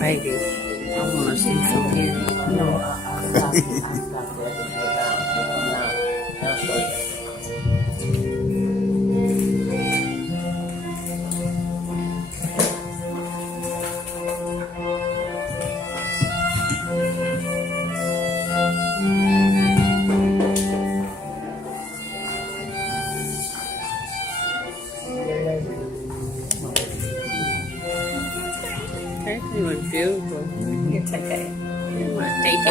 Baby, I want to see from here. No. Okay, you look beautiful. You take it. You want to take it?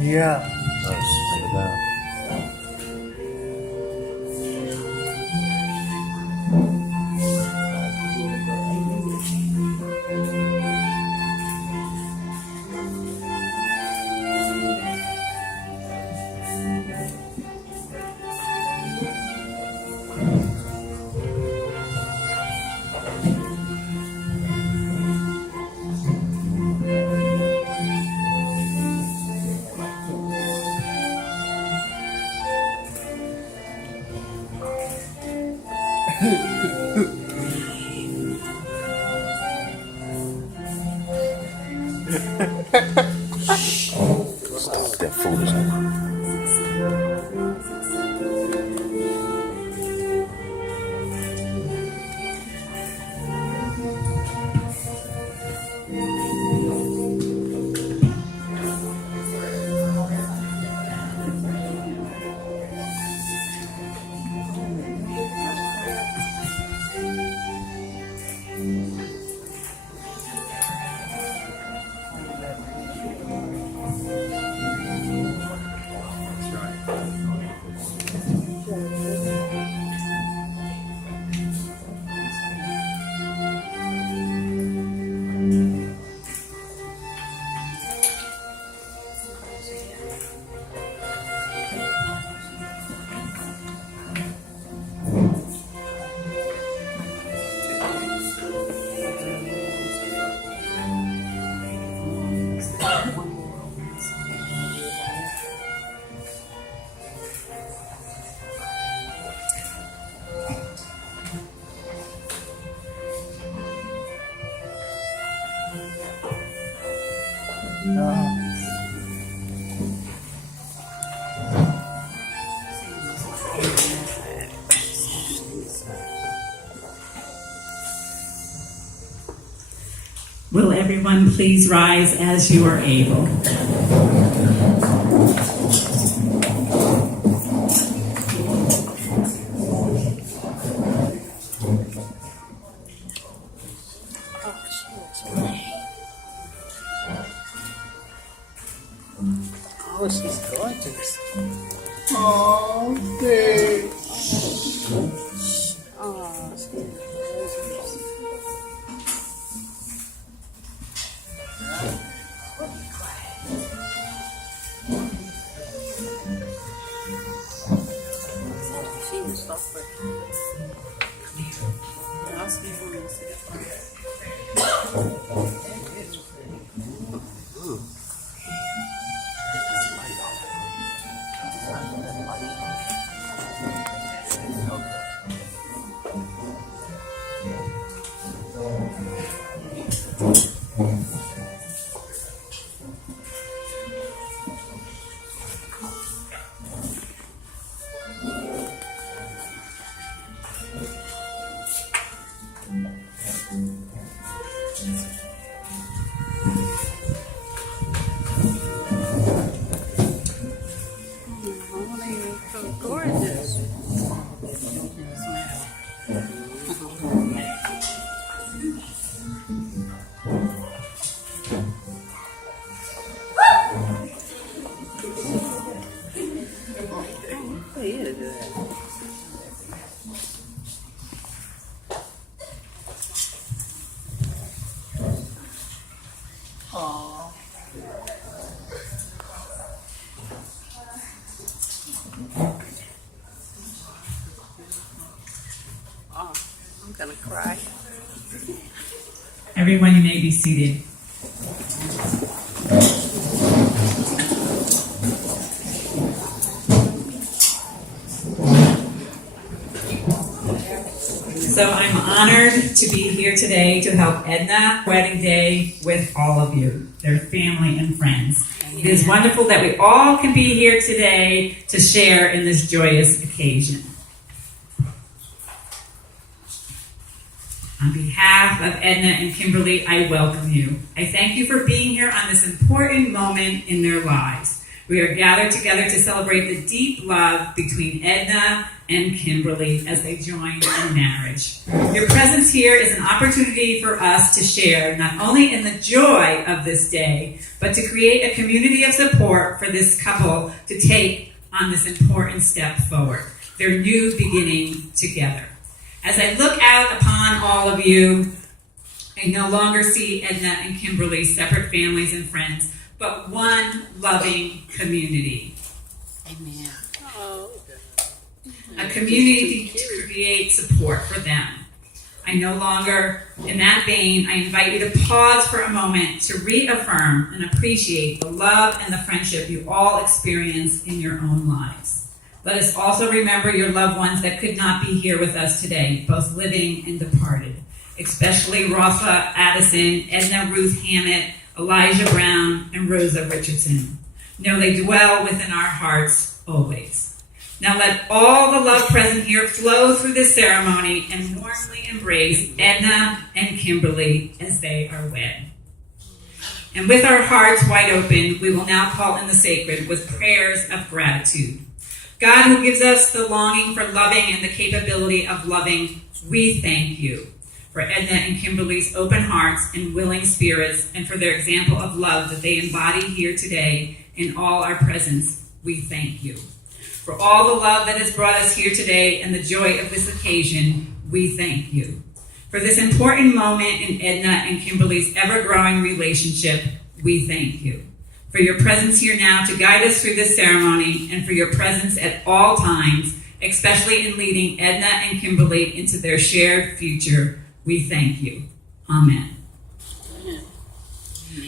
Yeah. That food is Will everyone please rise as you are able? Oh, she's gorgeous. Oh, babe. Oh, she's gorgeous. She was so pretty. I'll see you when you see gorgeous. Oh. Oh, I'm gonna cry. Everyone, you may be seated. So I'm honored to be here today to help Edna Wedding Day with all of you, their family and friends. It is wonderful that we all can be here today to share in this joyous occasion. On behalf of Edna and Kimberly, I welcome you. I thank you for being here on this important moment in their lives. We are gathered together to celebrate the deep love between Edna and Kimberly as they join in marriage. Your presence here is an opportunity for us to share not only in the joy of this day, but to create a community of support for this couple to take on this important step forward, their new beginning together. As I look out upon all of you, I no longer see Edna and Kimberly separate families and friends, but one loving community. Amen. A community to create support for them. I no longer, in that vein, I invite you to pause for a moment to reaffirm and appreciate the love and the friendship you all experience in your own lives. Let us also remember your loved ones that could not be here with us today, both living and departed, especially Rosa Addison, Edna Ruth Hammett, Elijah Brown, and Rosa Richardson. Know they dwell within our hearts always. Now let all the love present here flow through this ceremony and warmly embrace Edna and Kimberly as they are wed. And with our hearts wide open, we will now call in the sacred with prayers of gratitude. God, who gives us the longing for loving and the capability of loving, we thank you for Edna and Kimberly's open hearts and willing spirits, and for their example of love that they embody here today in all our presence. We thank you. For all the love that has brought us here today and the joy of this occasion, we thank you. For this important moment in Edna and Kimberly's ever-growing relationship, we thank you. For your presence here now to guide us through this ceremony, and for your presence at all times, especially in leading Edna and Kimberly into their shared future, we thank you. Amen.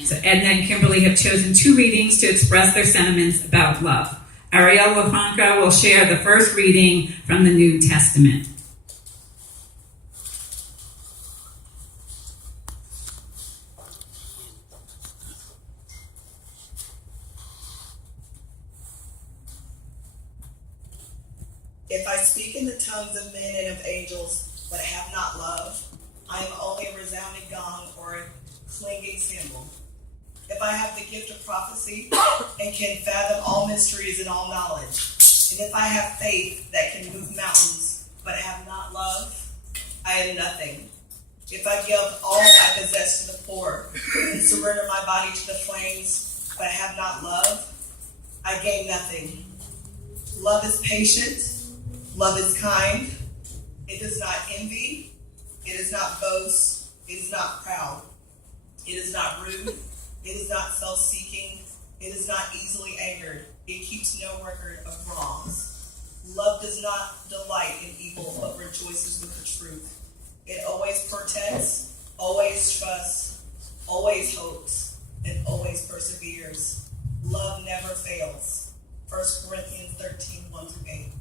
So Edna and Kimberly have chosen 2 readings to express their sentiments about love. Ariel LaFranca will share the first reading from the New Testament. If I speak in the tongues of men and of angels, but have not love, I am only a resounding gong or a clanging cymbal. If I have the gift of prophecy and can fathom all mysteries and all knowledge, and if I have faith that can move mountains, but have not love, I am nothing. If I give all I possess to the poor and surrender my body to the flames, but have not love, I gain nothing. Love is patient. Love is kind. It does not envy. It does not boast. It is not proud. It is not rude. It is not self-seeking. It is not easily angered. It keeps no record of wrongs. Love does not delight in evil, but rejoices with the truth. It always protects, always trusts, always hopes, and always perseveres. Love never fails. 1 Corinthians 13, 1-8.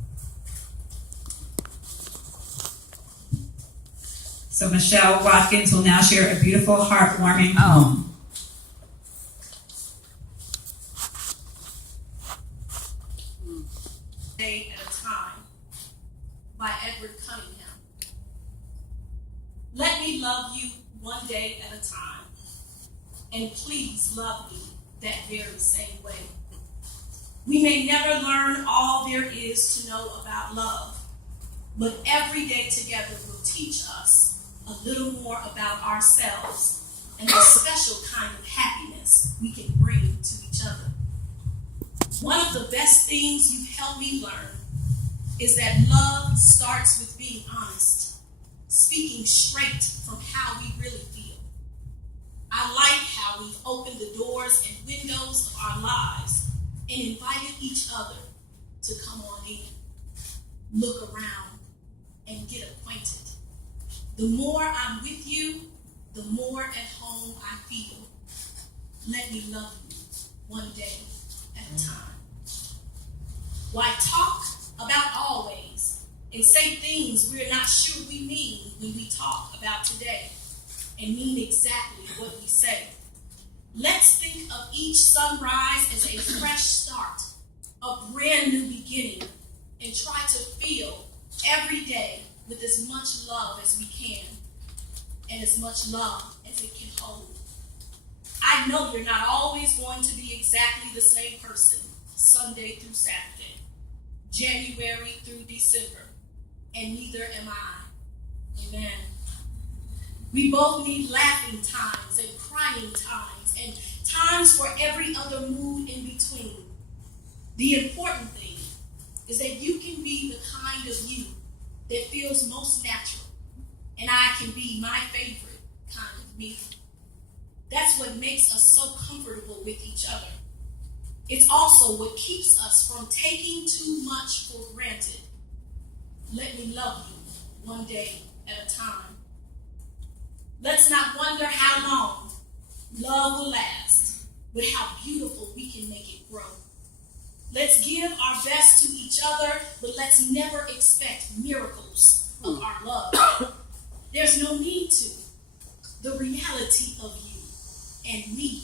So Michelle Watkins will now share a beautiful, heartwarming poem. Day at a Time by Edward Cunningham. Let me love you one day at a time, and please love me that very same way. We may never learn all there is to know about love, but every day together will teach us a little more about ourselves and the special kind of happiness we can bring to each other. One of the best things you've helped me learn is that love starts with being honest, speaking straight from how we really feel. I like how we've opened the doors and windows of our lives and invited each other to come on in, look around, and get acquainted. The more I'm with you, the more at home I feel. Let me love you one day at a time. Why talk about always and say things we're not sure we mean when we talk about today and mean exactly what we say. Let's think of each sunrise as a fresh start, a brand new beginning, and try to fill every day with as much love as we can and as much love as it can hold. I know you're not always going to be exactly the same person, Sunday through Saturday, January through December, and neither am I. Amen. We both need laughing times and crying times and times for every other mood in between. The important thing is that you can be the kind of you that feels most natural, and I can be my favorite kind of me. That's what makes us so comfortable with each other. It's also what keeps us from taking too much for granted. Let me love you one day at a time. Let's not wonder how long love will last, but how beautiful we can make it grow. Let's give our best to each other, but let's never expect miracles of our love. There's no need to. The reality of you and me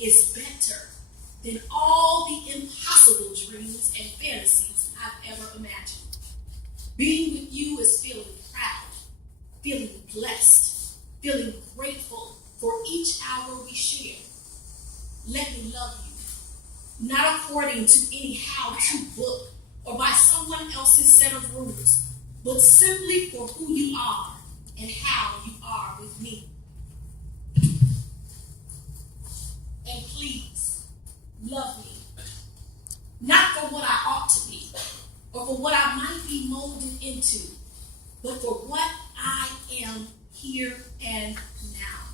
is better than all the impossible dreams and fantasies I've ever imagined. Being with you is feeling proud, feeling blessed, feeling grateful for each hour we share. Let me love you, not according to any how-to book or by someone else's set of rules, but simply for who you are and how you are with me. And please, love me, not for what I ought to be or for what I might be molded into, but for what I am here and now.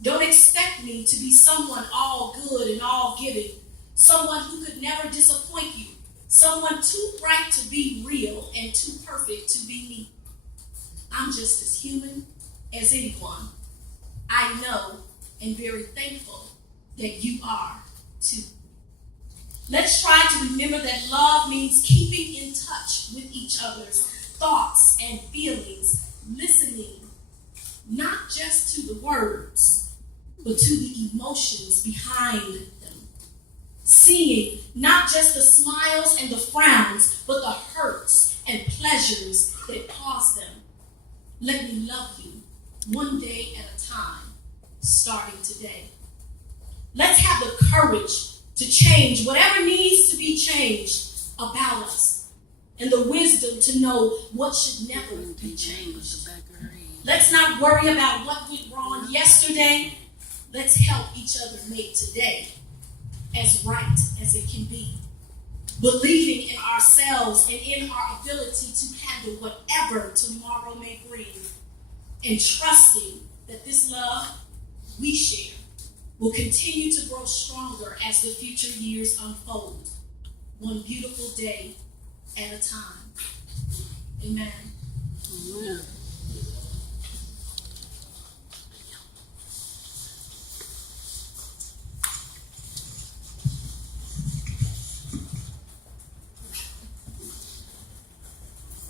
Don't expect me to be someone all good and all giving, someone who could never disappoint you, someone too bright to be real and too perfect to be me. I'm just as human as anyone. I know and very thankful that you are too. Let's try to remember that love means keeping in touch with each other's thoughts and feelings, listening not just to the words, but to the emotions behind them. Seeing not just the smiles and the frowns, but the hurts and pleasures that cause them. Let me love you one day at a time, starting today. Let's have the courage to change whatever needs to be changed about us, and the wisdom to know what should never be changed. Let's not worry about what went wrong yesterday. Let's help each other make today as right as it can be. Believing in ourselves and in our ability to handle whatever tomorrow may bring. And trusting that this love we share will continue to grow stronger as the future years unfold, one beautiful day at a time. Amen. Amen.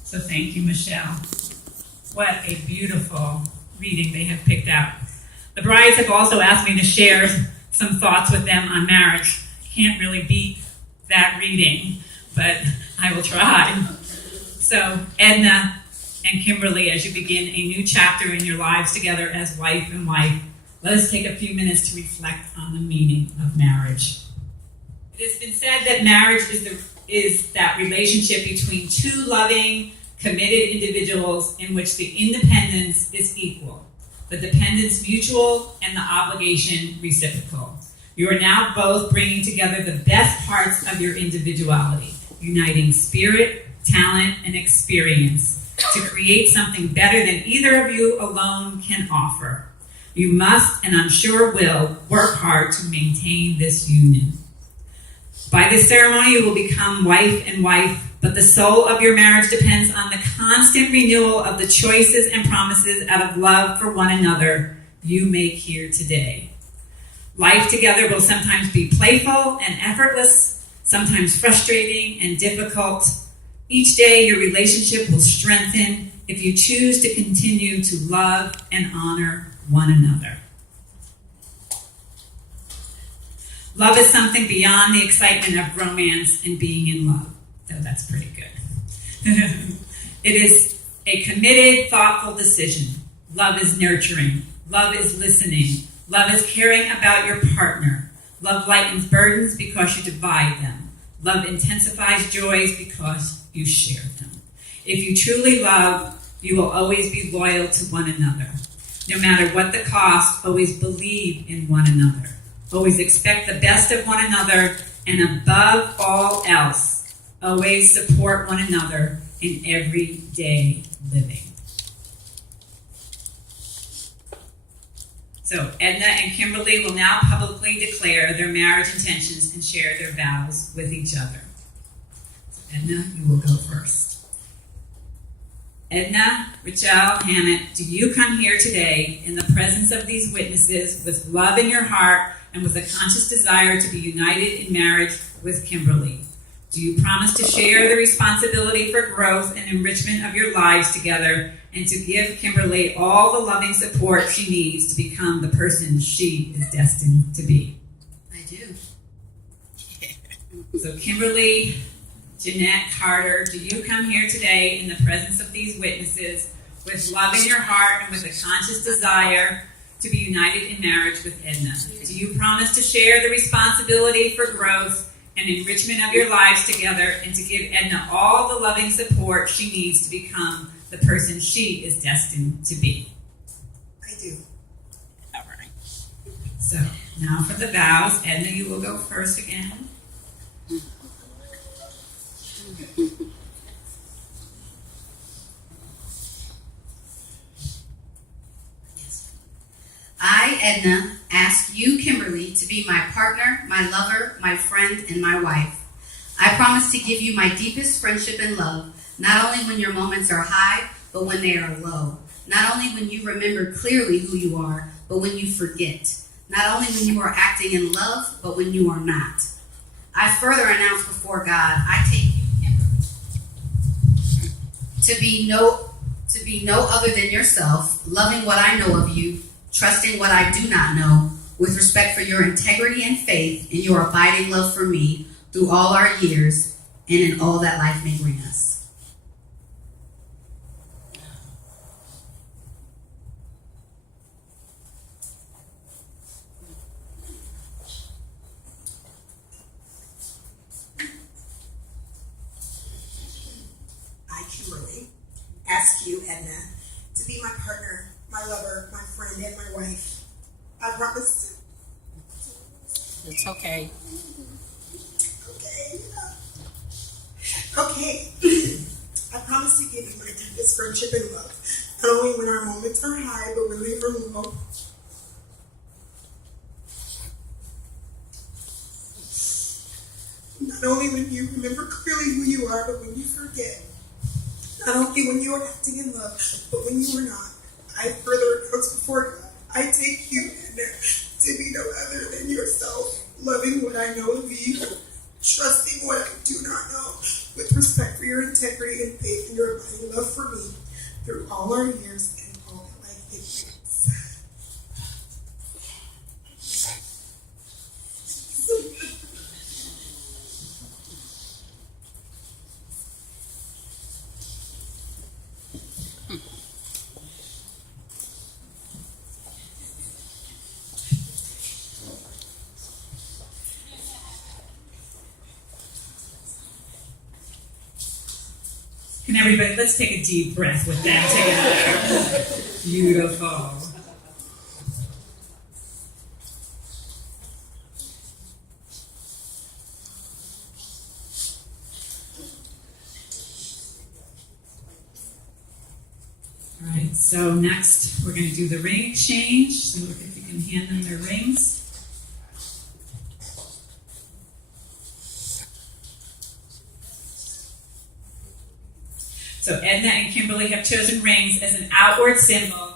So thank you, Michelle. What a beautiful reading they have picked out. The brides have also asked me to share some thoughts with them on marriage. Can't really beat that reading, but I will try. So Edna and Kimberly, as you begin a new chapter in your lives together as wife and wife, let us take a few minutes to reflect on the meaning of marriage. It has been said that marriage is that relationship between two loving, committed individuals in which the independence is equal, the dependence mutual, and the obligation reciprocal. You are now both bringing together the best parts of your individuality, uniting spirit, talent, and experience to create something better than either of you alone can offer. You must, and I'm sure will, work hard to maintain this union. By this ceremony, you will become wife and wife, but the soul of your marriage depends on the constant renewal of the choices and promises out of love for one another you make here today. Life together will sometimes be playful and effortless, sometimes frustrating and difficult, Each day, your relationship will strengthen if you choose to continue to love and honor one another. Love is something beyond the excitement of romance and being in love. So that's pretty good. It is a committed, thoughtful decision. Love is nurturing. Love is listening. Love is caring about your partner. Love lightens burdens because you divide them. Love intensifies joys because you share them. If you truly love, you will always be loyal to one another. No matter what the cost, always believe in one another. Always expect the best of one another, and above all else, always support one another in everyday living. So Edna and Kimberly will now publicly declare their marriage intentions and share their vows with each other. So Edna, you will go first. Edna Richelle Hammett, do you come here today in the presence of these witnesses with love in your heart and with a conscious desire to be united in marriage with Kimberly? Do you promise to share the responsibility for growth and enrichment of your lives together and to give Kimberly all the loving support she needs to become the person she is destined to be? I do. So Kimberly Jeanette Carter, do you come here today in the presence of these witnesses with love in your heart and with a conscious desire to be united in marriage with Edna? Do you promise to share the responsibility for growth and enrichment of your lives together and to give Edna all the loving support she needs to become the person she is destined to be? I do. All right. So now for the vows. Edna, you will go first again. I, Edna, ask you, Kimberly, to be my partner, my lover, my friend, and my wife. I promise to give you my deepest friendship and love, not only when your moments are high, but when they are low. Not only when you remember clearly who you are, but when you forget. Not only when you are acting in love, but when you are not. I further announce before God, I take you, Kimberly, to be no other than yourself, loving what I know of you, trusting what I do not know, with respect for your integrity and faith and your abiding love for me through all our years and in all that life may bring us. I, Kimberly, ask you, Edna, to be my partner, my lover, my friend, and my wife. I promise. It's okay. Okay. I promise to give you my deepest friendship and love, not only when our moments are high, but when they are low. Not only when you remember clearly who you are, but when you forget. Not only when you are acting in love, but when you are not. I further announce before God, I take you, Edna, to be no other than yourself, loving what I know of you, trusting what I do not know, with respect for your integrity and faith and your abiding love for me through all our years and all that life may bring us. Can everybody, let's take a deep breath with that together. Beautiful. All right, so next we're going to do the ring exchange. So if you can hand them their rings. So Edna and Kimberly have chosen rings as an outward symbol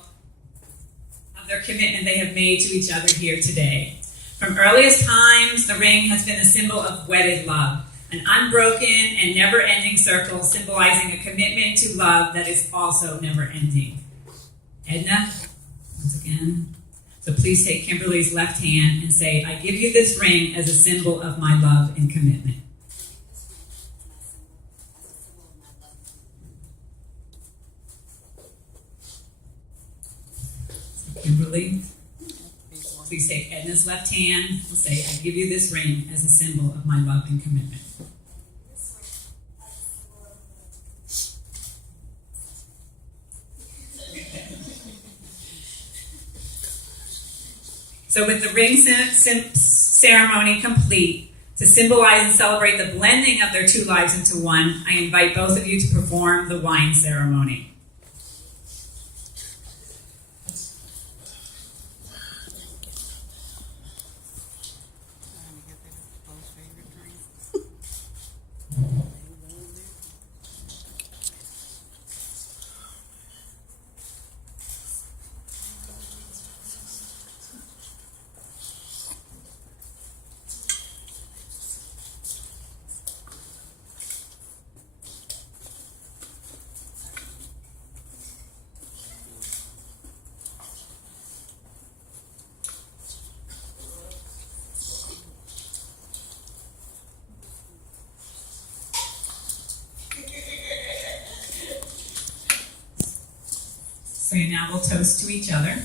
of their commitment they have made to each other here today. From earliest times, the ring has been a symbol of wedded love, an unbroken and never-ending circle symbolizing a commitment to love that is also never-ending. Edna, once again. So please take Kimberly's left hand and say, I give you this ring as a symbol of my love and commitment. So Kimberly, please take Edna's left hand and say, I give you this ring as a symbol of my love and commitment. So with the ring ceremony complete, to symbolize and celebrate the blending of their two lives into one, I invite both of you to perform the wine ceremony. So now we'll toast to each other.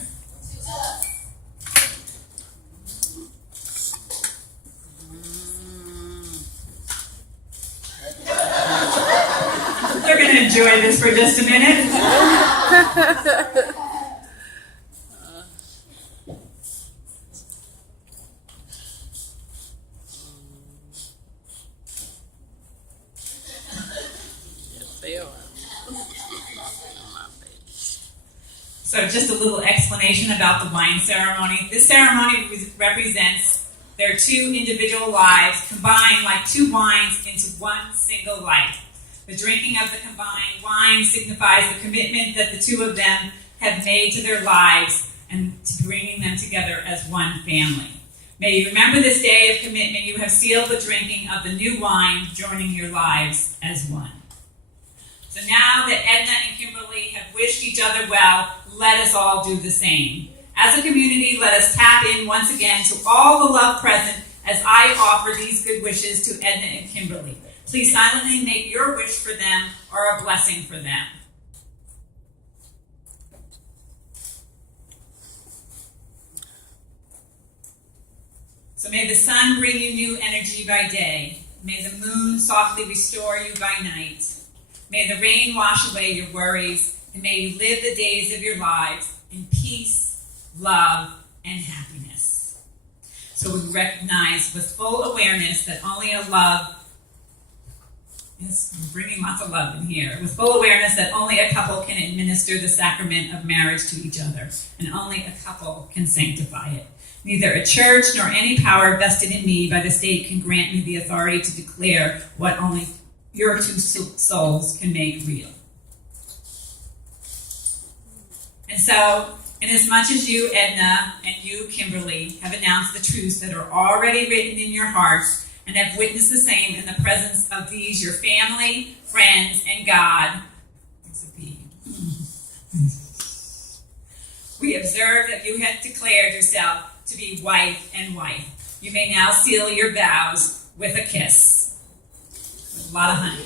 They're going to enjoy this for just a minute. So just a little explanation about the wine ceremony. This ceremony represents their two individual lives combined like two wines into one single life. The drinking of the combined wine signifies the commitment that the two of them have made to their lives and to bringing them together as one family. May you remember this day of commitment. You have sealed the drinking of the new wine, joining your lives as one. So now that Edna and Kimberly have wished each other well, let us all do the same. As a community, let us tap in once again to all the love present as I offer these good wishes to Edna and Kimberly. Please silently make your wish for them or a blessing for them. So may the sun bring you new energy by day. May the moon softly restore you by night. May the rain wash away your worries, and may you live the days of your lives in peace, love, and happiness. So we recognize with full awareness that only a love, yes, we're bringing lots of love in here, with full awareness that only a couple can administer the sacrament of marriage to each other, and only a couple can sanctify it. Neither a church nor any power vested in me by the state can grant me the authority to declare what only your two souls can make real. And so, inasmuch as you, Edna, and you, Kimberly, have announced the truths that are already written in your hearts and have witnessed the same in the presence of these, your family, friends, and God, we observe that you have declared yourself to be wife and wife. You may now seal your vows with a kiss. A lot of honey.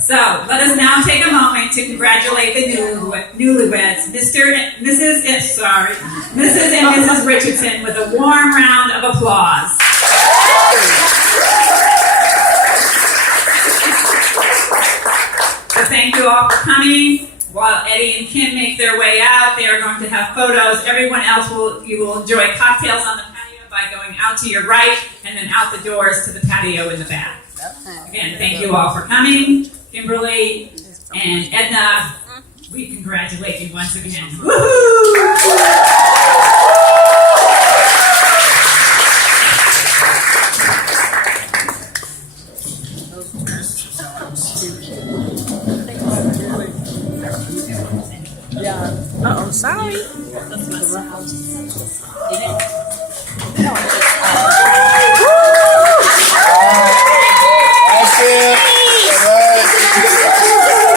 So let us now take a moment to congratulate the newlyweds, Mrs. and Mrs. Richardson, with a warm round of applause. So thank you all for coming. While Eddie and Kim make their way out, they are going to have photos. Everyone else you will enjoy cocktails on the patio by going out to your right and then out the doors to the patio in the back. Again, thank you all for coming. Kimberly and Edna, we congratulate you once again. Woohoo! sorry. That's my son. No,